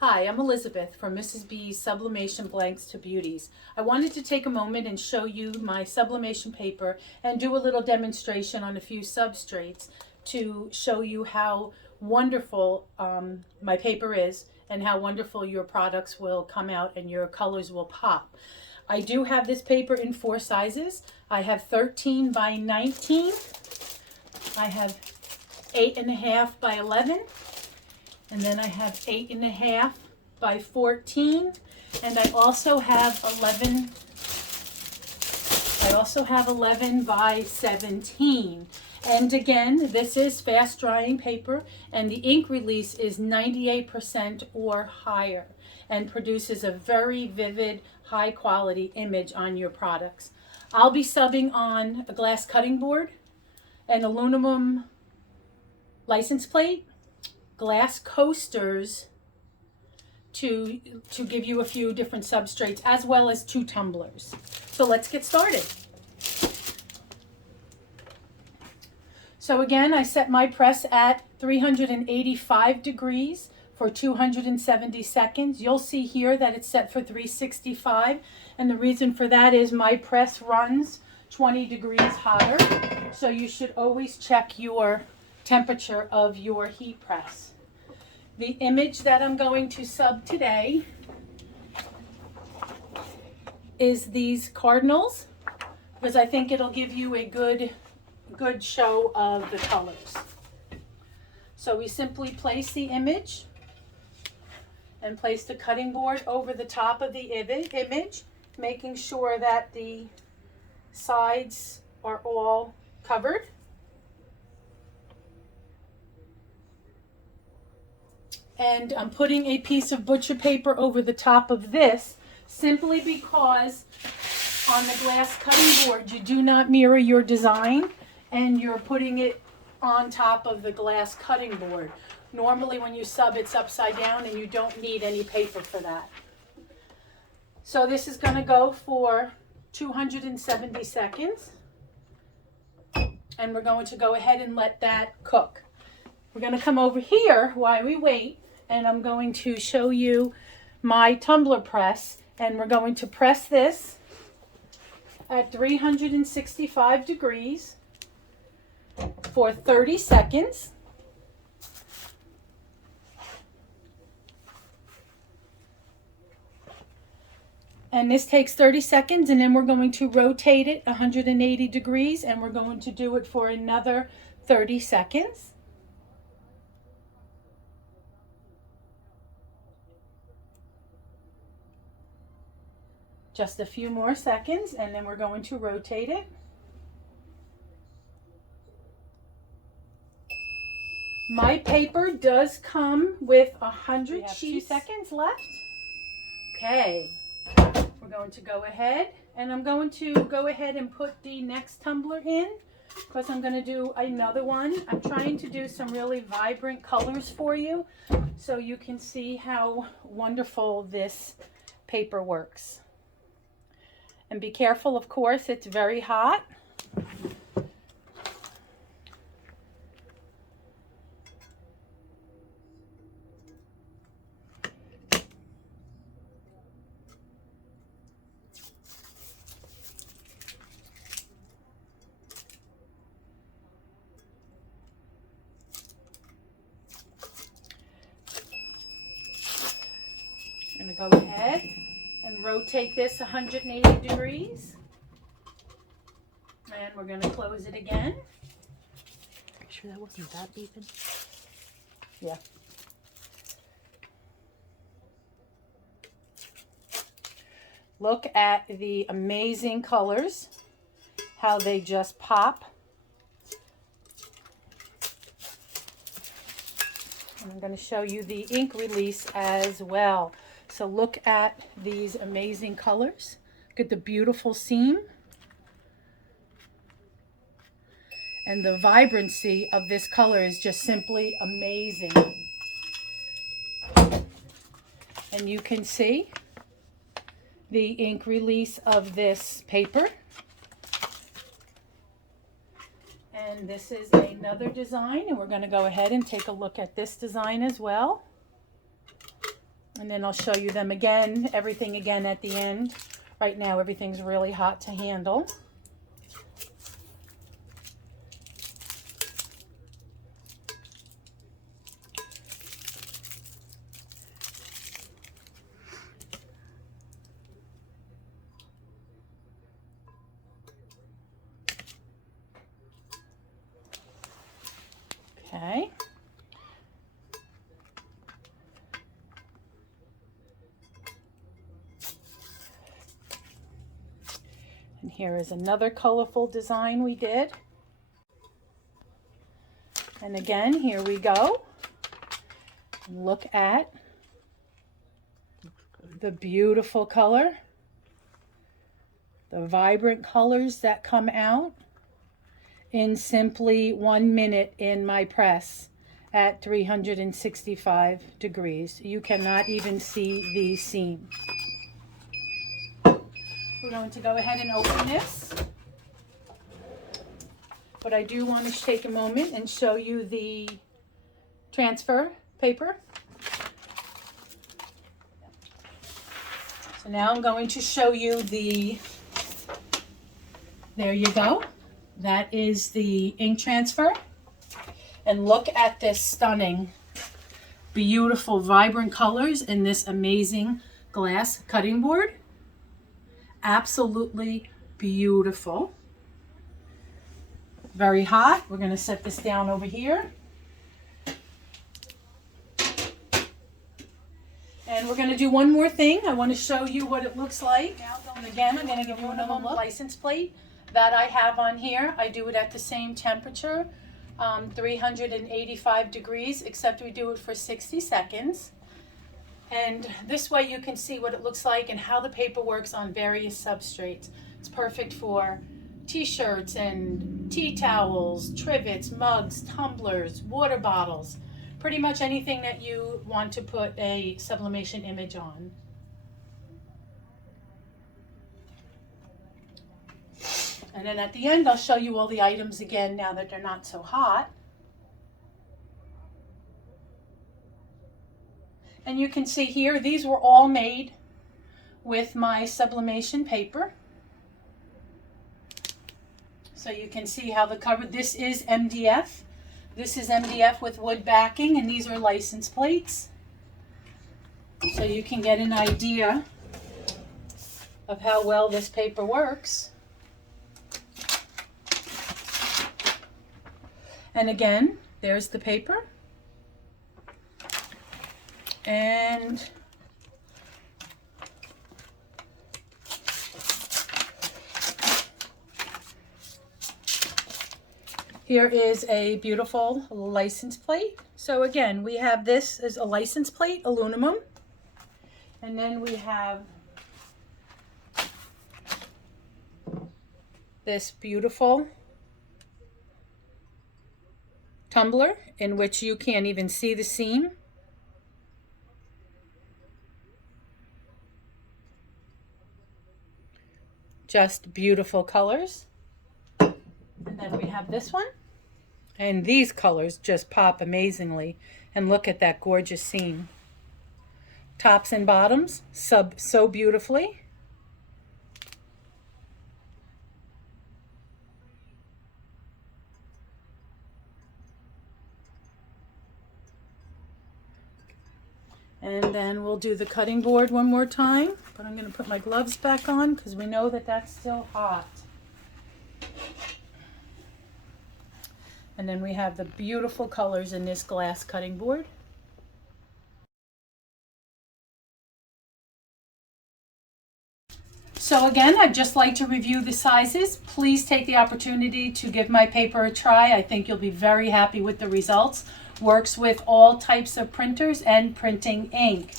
Hi, I'm Elizabeth from Mrs. B's Sublimation Blanks to Beauties. I wanted to take a moment and show you my sublimation paper and do a little demonstration on a few substrates to show you how wonderful my paper is and how wonderful your products will come out and your colors will pop. I do have this paper in 4 sizes. I have 13 by 19. I have 8.5 by 11. And then I have 8.5 by 14, and I also have 11 by 17. And again, this is fast drying paper, and the ink release is 98% or higher and produces a very vivid, high quality image on your products. I'll be subbing on a glass cutting board, an aluminum license plate, glass coasters to give you a few different substrates, as well as 2 tumblers. So let's get started. So again, I set my press at 385 degrees for 270 seconds. You'll see here that it's set for 365, and the reason for that is my press runs 20 degrees hotter, so you should always check your temperature of your heat press. The image that I'm going to sub today is these cardinals, because I think it'll give you a good show of the colors. So we simply place the image and place the cutting board over the top of the image, making sure that the sides are all covered. And I'm putting a piece of butcher paper over the top of this simply because on the glass cutting board you do not mirror your design, and you're putting it on top of the glass cutting board. Normally when you sub, it's upside down and you don't need any paper for that. So this is going to go for 270 seconds, and we're going to go ahead and let that cook. We're going to come over here while we wait, and I'm going to show you my tumbler press, and we're going to press this at 365 degrees for 30 seconds. And this takes 30 seconds, and then we're going to rotate it 180 degrees, and we're going to do it for another 30 seconds. Just a few more seconds, and then we're going to rotate it. My paper does come with 100 sheets. 2 seconds left. Okay, we're going to go ahead, and I'm going to go ahead and put the next tumbler in, because I'm going to do another one. I'm trying to do some really vibrant colors for you so you can see how wonderful this paper works. And be careful, of course, it's very hot. I'm going to go ahead and rotate this 180 degrees. And we're going to close it again. Are you sure that wasn't that even? Yeah. Look at the amazing colors, how they just pop. And I'm going to show you the ink release as well. So look at these amazing colors. Look at the beautiful seam. And the vibrancy of this color is just simply amazing. And you can see the ink release of this paper. And this is another design, and we're going to go ahead and take a look at this design as well. And then I'll show you them again, everything again at the end. Right now, everything's really hot to handle. Okay. And here is another colorful design we did. And again, here we go. Look at the beautiful color, the vibrant colors that come out in simply 1 minute in my press at 365 degrees. You cannot even see the seam. We're going to go ahead and open this. But I do want to take a moment and show you the transfer paper. So now I'm going to show you there you go. That is the ink transfer. And look at this stunning, beautiful, vibrant colors in this amazing glass cutting board. Absolutely beautiful. Very hot. We're going to set this down over here. And we're going to do one more thing. I want to show you what it looks like. And again, I'm going to give you another license plate that I have on here. I do it at the same temperature, 385 degrees, except we do it for 60 seconds. And this way you can see what it looks like and how the paper works on various substrates. It's perfect for t-shirts and tea towels, trivets, mugs, tumblers, water bottles, pretty much anything that you want to put a sublimation image on. And then at the end, I'll show you all the items again now that they're not so hot. And you can see here, these were all made with my sublimation paper. So you can see how the cover, this is MDF. This is MDF with wood backing, and these are license plates. So you can get an idea of how well this paper works. And again, there's the paper. And here is a beautiful license plate. So again, we have this as a license plate, aluminum. And then we have this beautiful tumbler in which you can't even see the seam. Just beautiful colors. And then we have this one. And these colors just pop amazingly. And look at that gorgeous seam. Tops and bottoms, so beautifully. And then we'll do the cutting board one more time, but I'm going to put my gloves back on because we know that that's still hot. And then we have the beautiful colors in this glass cutting board. So again, I'd just like to review the sizes. Please take the opportunity to give my paper a try. I think you'll be very happy with the results. Works with all types of printers and printing ink.